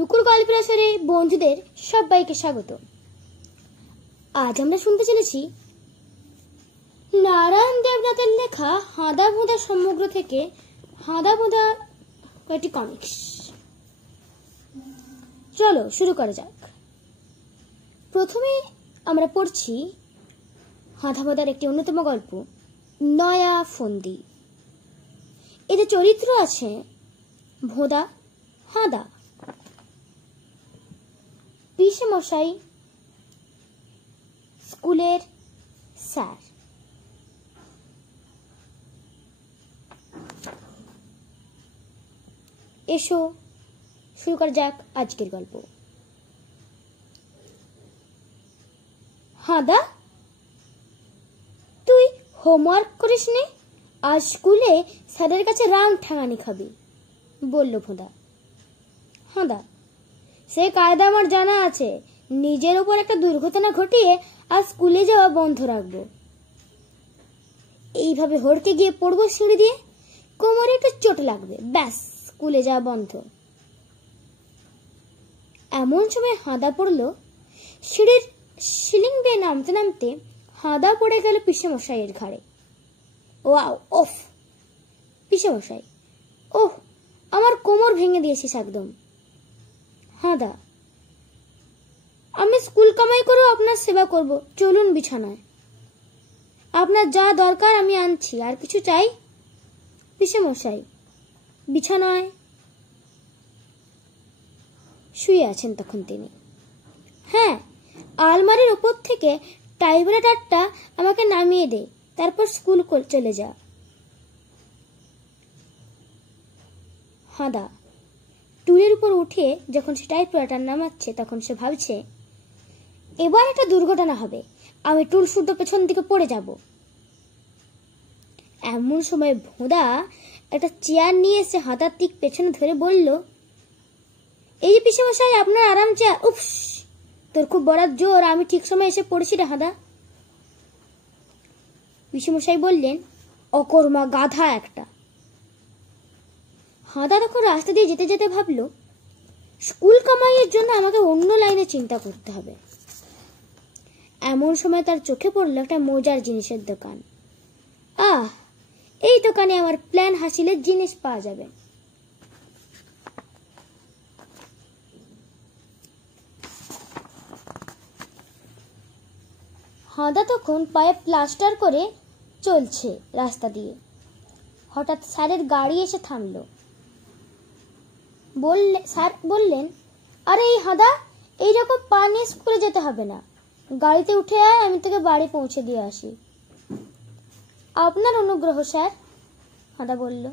রুকুর গল্পের আসরে বন্ধুদের সবাইকে স্বাগত। আজ আমরা শুনতে চলেছি নারায়ণ দেবনাথের লেখা হাঁদা ভোঁদা সমগ্র থেকে হাঁদা ভোঁদা কয়েকটি কমিক্স। চলো শুরু করা যাক। প্রথমে আমরা পড়ছি হাঁদা ভোঁদার একটি অন্যতম গল্প, নয়া ফন্দি। এতে চরিত্র আছে ভোঁদা, হাঁদা, পিসে মশাই, স্কুলের স্যার। এসো শুরু করা যাক আজকের গল্প। হাঁদা, তুই হোমওয়ার্ক করিস নি? আজ স্কুলে স্যারের কাছে রাং ঠাঙানি খাবি, বলল ভোঁদা। হাঁদা, সে কায়দা আমার জানা আছে। নিজের উপর একটা দুর্ঘটনা ঘটিয়ে আর স্কুলে যাওয়া বন্ধ রাখবো। এইভাবে হড়কে গিয়ে পড়বো সিঁড়ি দিয়ে, কোমরে একটু চোট লাগবে, ব্যাস স্কুলে যাওয়া বন্ধ। এমন সময় হাঁদা পড়ল। সিঁড়ির সিলিং বেয়ে নামতে নামতে হাঁদা পড়ে গেল পিসে মশাইয়ের ঘাড়ে। ওয়াও, ওফ পিসে মশাই, ওহ আমার কোমর ভেঙে দিয়েছিস একদম। হাঁদা, আমি স্কুল কামাই করেও আপনার সেবা করব, চলুন বিছানায়। আপনার যা দরকার আমি আনছি, আর কিছু চাই? পিসে মশাই বিছানায় শুয়ে আছেন তখন তিনি। হ্যাঁ, আলমারির উপর থেকে টাইপরাইটারটা আমাকে নামিয়ে দে, তারপর স্কুল চলে যা। হাঁদা টুলের উপর উঠে যখন সে টাইপরাইটার নামাচ্ছে, তখন সে ভাবছে এবার একটা দুর্ঘটনা হবে, আমি টুল শুদ্ধ পেছন দিকে পড়ে যাব। এমন সময় ভোঁদা একটা চেয়ার নিয়ে এসে হাঁদার ঠিক পেছনে ধরে বলল, এই যে পিসে মশাই, আপনার আরাম চেয়ার। উফ, তোর খুব বড় জোর, আমি ঠিক সময় এসে পড়েছি রে হাঁদা। পিসে মশাই বললেন, অকর্মা গাধা একটা। হাঁদা তখন রাস্তা দিয়ে যেতে যেতে ভাবল, স্কুল কামাইয়ের জন্য আমাকে অন্য লাইনে চিন্তা করতে হবে। এমন সময় তার চোখে পড়ল একটা মজার জিনিসের দোকান। আহ, এই দোকানে আমার প্ল্যান হাসিলের জিনিস পাওয়া যাবে। হাঁদা তখন পায়ে প্লাস্টার করে চলছে রাস্তা দিয়ে। হঠাৎ স্যারের গাড়ি এসে থামল। স্যার বললেন, আরে এই হাঁদা, এইরকম পা নিয়ে স্কুলে যেতে হবে না, গাড়িতে উঠে আয়, আমি তোকে বাড়ি পৌঁছে দিয়ে আসি। আপনার অনুগ্রহ স্যার, হাঁদা বলল।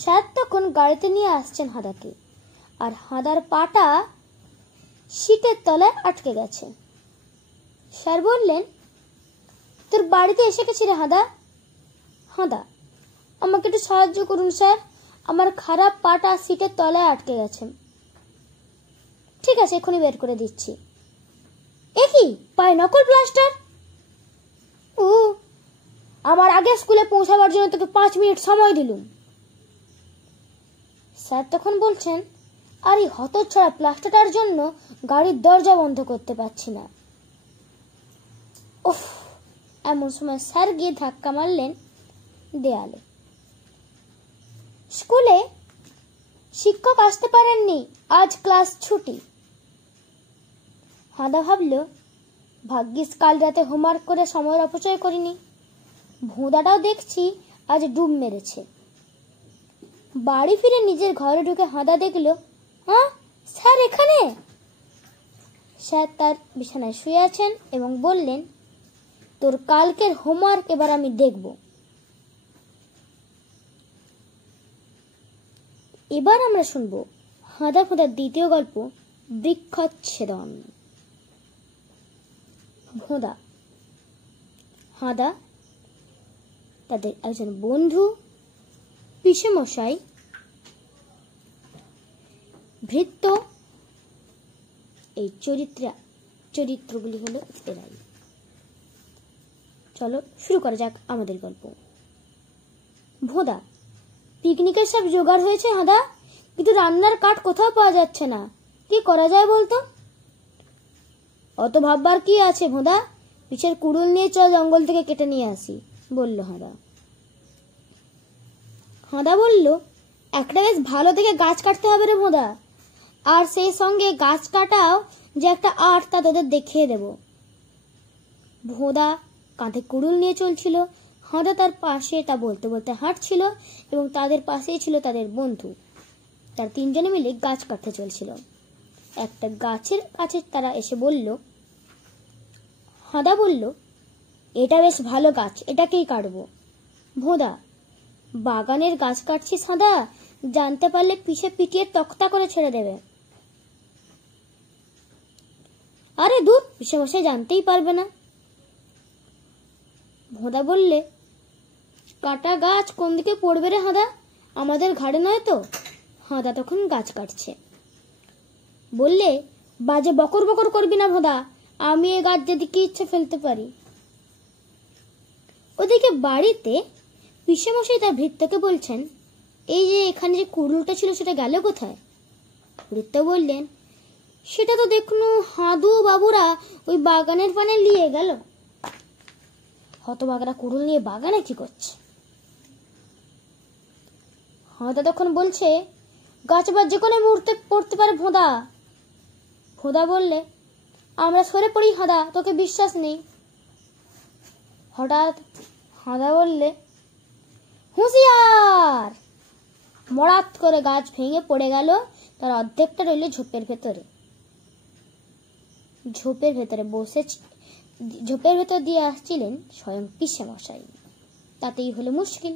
স্যার তখন গাড়িতে নিয়ে আসছেন হাঁদাকে, আর হাঁদার পাটা সিটের তলায় আটকে গেছে। স্যার বললেন, তোর বাড়িতে এসে গেছি রে হাঁদা। হাঁদা, আমাকে একটু সাহায্য করুন স্যার, আমার খারাপ পাটা সিটের তলায় আটকে গেছে। ঠিক আছে, এখনই বের করে দিচ্ছি। এ কি, পায়ে নকল প্লাস্টার? ও, আমার আগে স্কুলে পৌঁছাবার জন্য তোকে 5 মিনিট সময় দিলুম। স্যার তখন বলছেন, আর এই হতচ্ছাড়া প্লাস্টারটার জন্য গাড়ির দরজা বন্ধ করতে পারছি না। উফ, এমন সময় স্যার গিয়ে ধাক্কা মারলেন দেয়ালে। স্কুলে শিক্ষক আসতে পারেননি, আজ ক্লাস ছুটি। হাঁদা ভাবল, ভাগ্যিস কাল রাতে হোমওয়ার্ক করে সময়ের অপচয় করিনি। ভোঁদাটাও দেখছি আজ ডুব মেরেছে। বাড়ি ফিরে নিজের ঘরে ঢুকে হাঁদা দেখল, হ্যাঁ স্যার এখানে। স্যার তার বিছানায় শুয়ে আছেন এবং বললেন, তোর কালকের হোমওয়ার্ক এবার আমি দেখব। এবার আমরা শুনব হাঁদা ভোঁদার দ্বিতীয় গল্প, বৃক্ষচ্ছেদন। ভোঁদা, হাঁদা, তাদের একজন বন্ধু পিসে মশাই, ভৃত্য, এই চরিত্রগুলি হলো এরাই। চলো শুরু করা যাক আমাদের গল্প। ভোঁদা, পিকনিকের সব জোগাড় হয়েছে হাঁদা? কিন্তু রান্নার কাঠ কোথাও পাওয়া যাচ্ছে না, কি করা যায় বলতো? অত ভাববার কি আছে ভোঁদা, পিছের কুড়ুল নিয়ে চল জঙ্গল থেকে কেটে নিয়ে আসি, বলল হাঁদা। হাঁদা বলল, একটা বেশ ভালো থেকে গাছ কাটতে হবে রে ভোঁদা, আর সেই সঙ্গে গাছ কাটাও যে একটা আর্ট তা তোদের দেখিয়ে দেব। ভোঁদা কাঁধে কুড়ুল নিয়ে চলছিল, হাঁদা তার পাশে তা বলতে বলতে হাঁটছিল, এবং তাদের পাশেই ছিল তাদের বন্ধু। তার তিনজনে মিলে গাছ কাটতে চলছিল। একটা গাছের কাছে তারা এসে বলল, হাঁদা বলল, এটা বেশ ভালো গাছ, এটাকেই কাটবো। ভোঁদা, বাগানের গাছ কাটছিস হাঁদা, জানতে পারলে পিছে পিটিয়ে তক্তা করে ছেড়ে দেবে। আরে দূর, পিছে বসে জানতেই পারবে না। ভোঁদা বললে, কাটা গাছ কোন দিকে পড়বে রে হাঁদা, আমাদের ঘাড়ে নয় তো? হাঁদা তখন গাছ কাটছে। বললে, বাজে বকর বকর করবি না ভোঁদা, আমি এ গাছ যেদিকে ইচ্ছে ফেলতে পারি। ওদিকে বাড়িতে পিসেমশাই তার ভৃত্যকে বলছেন, এই যে এখানে যে কুড়ুলটা ছিল সেটা গেল কোথায়? ভৃত্য বললেন, সেটা তো দেখনু হাঁদু বাবুরা ওই বাগানের পানে নিয়ে গেল। হতভাগারা কুড়ুল নিয়ে বাগানে কি করছে? হাঁদা তখন বলছে, গাছ বা যে কোনো মুহূর্তে পড়তে পারে ভোঁদা। ভোঁদা বললে, আমরা সরে পড়ি হাঁদা, তোকে বিশ্বাস নেই। হঠাৎ হাঁদা বললে, হুঁশিয়ার! মরাত করে গাছ ভেঙে পড়ে গেল, তার অর্ধেকটা রইল ঝোপের ভেতরে। ঝোপের ভেতর দিয়ে আসছিলেন স্বয়ং পিসেমশাই। তাতেই হলো মুশকিল।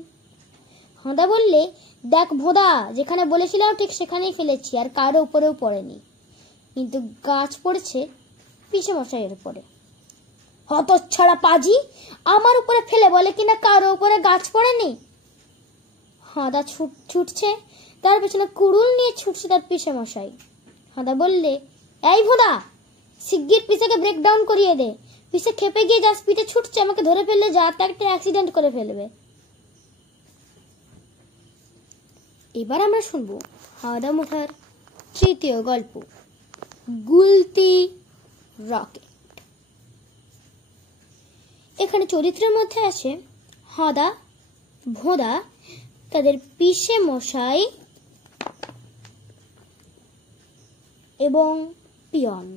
হাঁদা বললে, দেখ ভোঁদা, যেখানে বলেছিলাম ঠিক সেখানেই ফেলেছি, আর কারো উপরেও পড়েনি, কিন্তু গাছ পড়েছে পিসেমশাইয়ের উপরে। হতচ্ছাড়া পাজি, আমার উপরে ফেলে বলে কিনা কারো উপরে গাছ পড়েনি। হাঁদা ছুটছে, তার পেছনে কুড়ুল নিয়ে ছুটছে তার পিসেমশাই। হাঁদা বললে, এই ভোঁদা, শিগগির পিসেকে ব্রেকডাউন করিয়ে দে, পিসে খেপে গিয়ে যা স্পিডে ছুটছে, আমাকে ধরে ফেললে যা তা একটা অ্যাক্সিডেন্ট করে ফেলবে। এবার আমরা শুনবো হাঁদা মুঠার তৃতীয় গল্প, গুলতি রকেট। এখানে চরিত্রের মধ্যে আছে হাঁদা, ভোঁদা, তাদের পিসেমশাই এবং পিয়ন।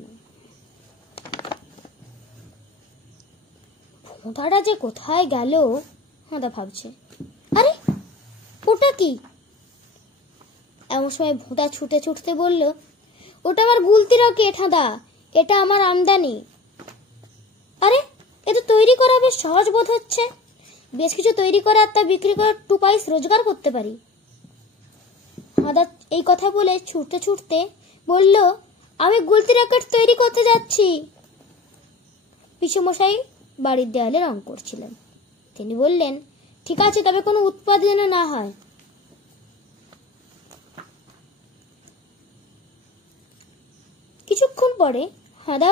ভোঁদাটা যে কোথায় গেল হাঁদা ভাবছে। আরে ওটা কি? এমন সময় ভোঁদা ছুটে ছুটতে বলল, ওটা আমার গুলতি রকেট হাঁদা, এটা আমার আমদানি। আরে এ তো তৈরি করা বেশ সহজ বোধ হচ্ছে, বেশ কিছু তৈরি করে আর তা বিক্রি করে 2 পয়সা রোজগার করতে পারি। হাঁদা এই কথা বলে ছুটতে ছুটতে বলল, আমি গুলতি রকেট তৈরি করতে যাচ্ছি। পিসেমশাই বাড়ির দেয়ালে রং করছিলেন। তিনি বললেন, ঠিক আছে, তবে কোনো উৎপাদ যেন না হয়। কিছুক্ষণ পরে হাঁদা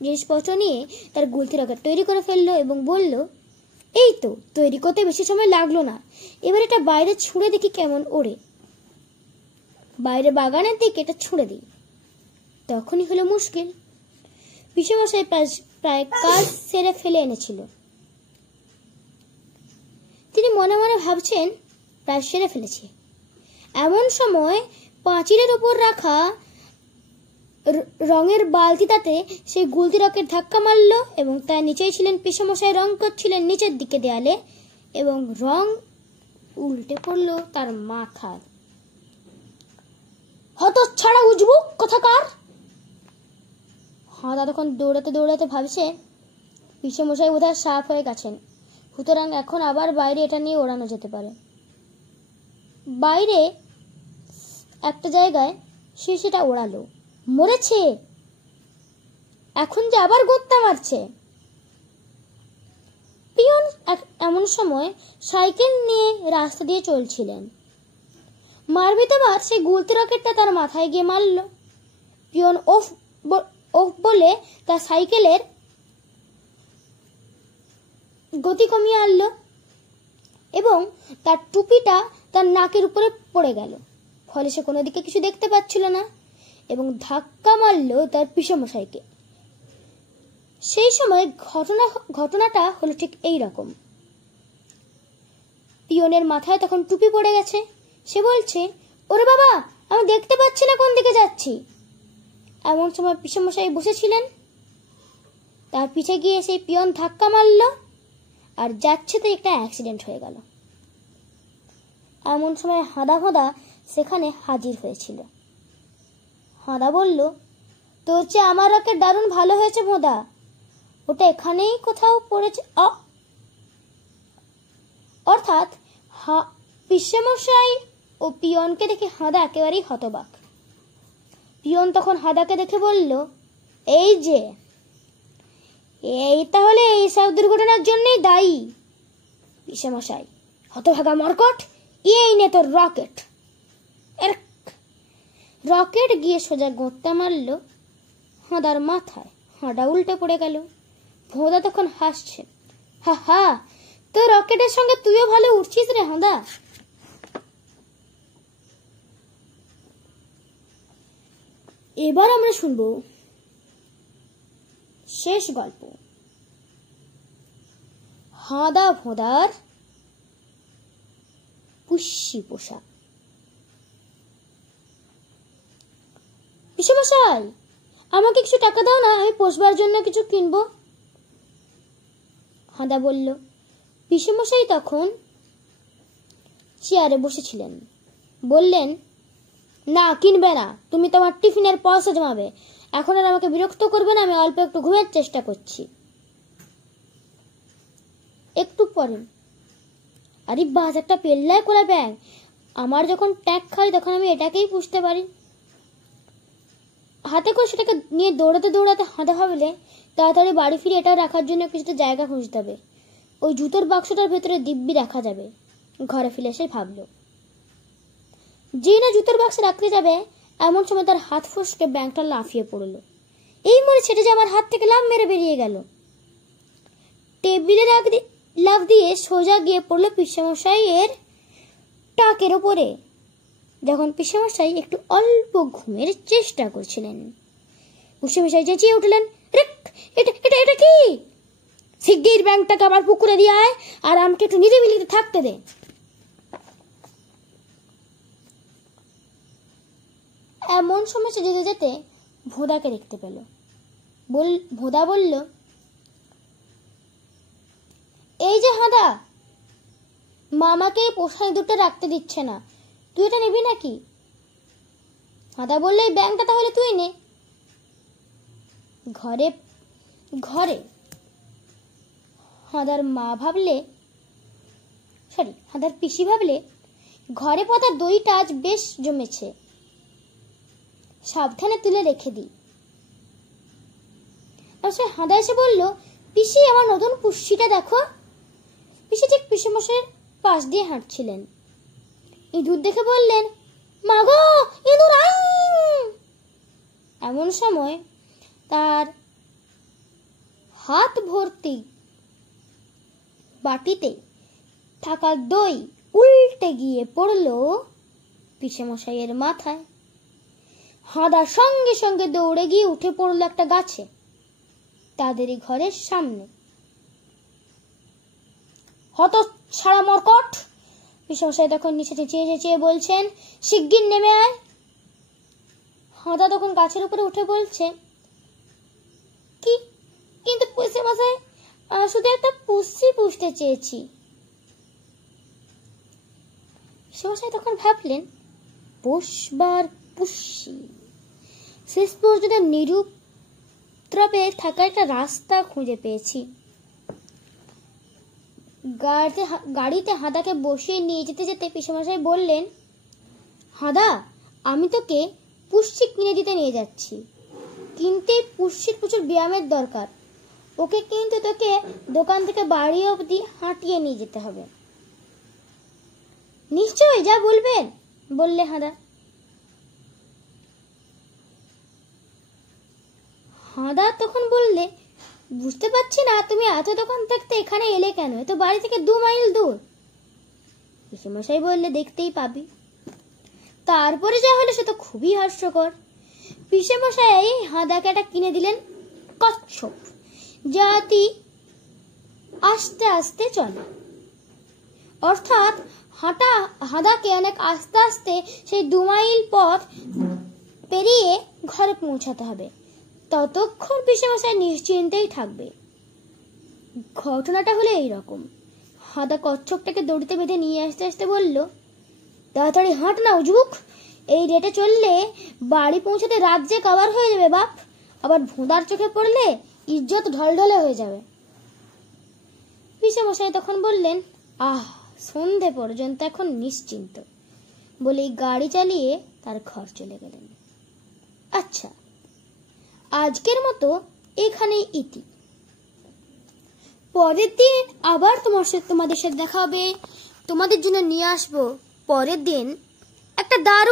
জিনিসপত্র নিয়ে তার গুলতি রকেট তৈরি করে ফেললো এবং বলল, এই তো তৈরি করতে বেশি সময় লাগলো না, এবার এটা বাইরে ছুঁড়ে দেখি কেমন ওড়ে। বাইরে বাগানের দিকে এটা ছুঁড়ে দিই। তখনই হলো মুশকিল। পিসেমশাই প্রায় কাজ সেরে ফেলে এনেছিল। তিনি মনে মনে ভাবছেন, প্রায় সেরে ফেলেছি। এমন সময় পাঁচিলের উপর রাখা রঙের বালতিটাতে সেই গুলতি রকেট ধাক্কা মারল, এবং তার নিচেই ছিলেন পিসেমশাই, রং করছিলেন নিচের দিকে দেয়ালে, এবং রং উল্টে পড়ল তার মাথায়। হতচ্ছাড়া উজবুক কোথাকার! হাঁদা তখন দৌড়াতে দৌড়াতে ভাবছে, পিসেমশাই বোধহয় সাফ হয়ে গেছেন, সুতরাং এখন আবার বাইরে এটা নিয়ে ওড়ানো যেতে পারে। বাইরে একটা জায়গায় সেটা ওড়ালো, মরেছে। এখন যে আবার গোত্তা মারছে। পিয়ন এমন সময় সাইকেল নিয়ে রাস্তা দিয়ে চলছিলেন। মারবে তো বার, সেই গুলতি রকেটটা তার মাথায় গিয়ে মারল। পিয়ন ওফ বলে তার সাইকেলের গতি কমিয়ে আনলো। এবং তার টুপিটা তার নাকের উপরে পড়ে গেল। ফলে সে কোনো দিকে কিছু দেখতে পাচ্ছিল না এবং ধাক্কা মারল তার পিসেমশাইকে। সেই সময় ঘটনাটা হলো ঠিক এই রকম। পিয়নের মাথায় তখন টুপি পড়ে গেছে। সে বলছে, ওরে বাবা, আমি দেখতে পাচ্ছি না কোন দিকে যাচ্ছি। এমন সময় পিসেমশাই বসেছিলেন। তার পিছে গিয়ে সেই পিয়ন ধাক্কা মারল আর যাচ্ছে তো একটা অ্যাক্সিডেন্ট হয়ে গেল। এমন সময় হাঁদা সেখানে হাজির হয়েছিল। হাঁদা বলল, তোর চেয়ে আমার রকেট দারুণ ভালো হয়েছে ভোঁদা, ওটা এখানেই কোথাও পড়েছে। অর্থাৎ পিসেমশাই ও পিয়নকে দেখে হাঁদা একেবারেই হতবাক। পিয়ন তখন হাঁদাকে দেখে বলল, এই তাহলে এই সব দুর্ঘটনার জন্যই দায়ী। পিসেমশাই, হতভাগা মরকট, এই নে তোর রকেট। রকেট গিয়ে সোজা গোঁত্তা মারল হাঁদার মাথায়। হাঁদা উল্টে পড়ে গেল। ভোঁদা তখন হাসছে, হা হা, তোর রকেটের সঙ্গে তুইও ভালো উঠছিস রে হাঁদা। এবার আমরা শুনব শেষ গল্প, হাঁদা ভোঁদার পুষ্যি পোষা। পিসেমশাই, আমাকে কিছু টাকা দাও না, আমি পোষবার জন্য কিছু কিনবো। হাঁদা বলল। পিসেমশাই তখন চেয়ারে বসেছিলেন। বললেন, না, কিনবে না, তুমি তোমার টিফিনের পয়সা জমাবে। এখন আর আমাকে বিরক্ত করবে না, আমি অল্প একটু ঘুমের চেষ্টা করছি। একটু পরে, আরে বাস, একটা পেল্লায় করা ব্যাঙ। আমার যখন ট্যাগ খাই তখন আমি এটাকেই পুষতে পারি। হাতে করে সেটাকে নিয়ে দৌড়াতে হাঁদা ভাবলে তাড়াতাড়ি বাড়ি ফিরে এটা রাখার জন্য কিছুটা জায়গা খুঁজতে হবে। ওই জুতোর বাক্সটার ভেতরে দিব্যি রাখা যাবে। ঘরে ফিরে এসে ভাবলো, যে না জুতোর বাক্সে রাখতে যাবে, এমন সময় তার হাত ফসকে ব্যাঙটা লাফিয়ে পড়লো। এই মরে ছেটে যে আমার হাত থেকে লাফ মেরে বেরিয়ে গেল। টেবিলে লাফ দিয়ে সোজা গিয়ে পড়লো পিসেমশাই এর টাকের ওপরে। যখন পিসেমশাই একটু অল্প ঘুমের চেষ্টা করছিলেন, পিসেমশাই চেঁচিয়ে উঠলেন, এটা কি? শিগগির ব্যাঙটাকে আবার পুকুরে দিয়ে আয়, আর আমাকে একটু নিরিবিলিতে থাকতে দে। এমন সময় যেতে যেতে ভোঁদাকে দেখতে পেল। ভোঁদা বলল, এই যে হাঁদা, মামাকে পোষাই দুটো রাখতে দিচ্ছে না, তুই এটা নিবি নাকি? হাঁদা বলল, এই ব্যাঙটা তাহলে তুই নে। ঘরে হাঁদার পিসি ভাবলে ঘরে পাতা দইটা আজ বেশ জমেছে, সাবধানে তুলে রেখে দিই। সে হাঁদা এসে বলল, পিসি, আমার নতুন পুষ্যিটা দেখো। পিসি ঠিক পিসেমশাইয়ের পাশ দিয়ে হাঁটছিলেন। ইঁদুর দেখে বললেন, মাগো, ইঁদুর আই। এমন সময় তার হাত ভর্তি বাটিতে থাকা দই উল্টে গিয়ে পড়ল পিসেমশাইয়ের মাথায়। হাঁদা সঙ্গে সঙ্গে দৌড়ে গিয়ে উঠে পড়ল একটা গাছে, তাদেরই ঘরের সামনে। হতচ্ছাড়া মরকট, পিসেমশাই তখন নিচে চেঁচিয়ে বলছেন, শিগগির নেমে আয়। হাঁদা তখন গাছের উপরে উঠে বলছে, কিন্তু পিসেমশাই, শুধু একটা পুষ্যি পুষতে চেয়েছি। পিসেমশাই তখন ভাবলেন, পোষবার পুষ্যি, শেষ পর্যন্ত নিরুপদ্রবে থাকার একটা রাস্তা খুঁজে পেয়েছি। গাড়িতে হাঁদাকে বসিয়ে নিয়ে যেতে যেতে পিসেমশাই বললেন, হাঁদা, আমি তোকে পুষ্যি কিনে দিতে নিয়ে যাচ্ছি, কিন্তু এই পুষ্যির প্রচুর ব্যায়ামের দরকার। ওকে কিন্তু তোকে দোকান থেকে বাড়ি অবধি হাঁটিয়ে নিয়ে যেতে হবে। নিশ্চয়ই, যা বলবেন, বললে হাঁদা। হাঁদা তখন বললে, বুঝতে পারছি না, তুমি এত দোকান থাকতে এখানে এলে কেন? এ তো বাড়ি থেকে 2 মাইল দূর। পিসেমশাই বললে, দেখতেই পাবি। তারপরে যা হলো সে তো খুবই হাস্যকর। পিসেমশাই হাঁদাকে একটা কিনে দিলেন কচ্ছপ, যাতি আস্তে আস্তে চলে। অর্থাৎ হাঁদাকে অনেক আস্তে আস্তে সেই 2 মাইল পথ পেরিয়ে ঘরে পৌঁছাতে হবে। ততক্ষণ পিসেমশাই নিশ্চিন্তেই থাকবে। ঘটনাটা হলো এইরকম। হাঁদা কচ্ছপটাকে দড়িতে বেঁধে নিয়ে আসতে আসতে বলল, তাড়াতাড়ি হাঁট না উজবুক, এই রেটে চললে বাড়ি পৌঁছাতে রাত যে কভার হয়ে যাবে বাপ, আবার ভোঁদার চোখে পড়লে ইজ্জত ঢলঢলে হয়ে যাবে। পিসেমশাই তখন বললেন, সন্ধে পর্যন্ত এখন নিশ্চিন্ত, বলেই গাড়ি চালিয়ে তার ঘর চলে গেলেন। আচ্ছা, আজকের মতো এখানেই ইতি। পরের দিন আবার তোমাদের সাথে দেখা হবে। তোমাদের জন্য নিয়ে আসবো পরের দিন একটা দারুণ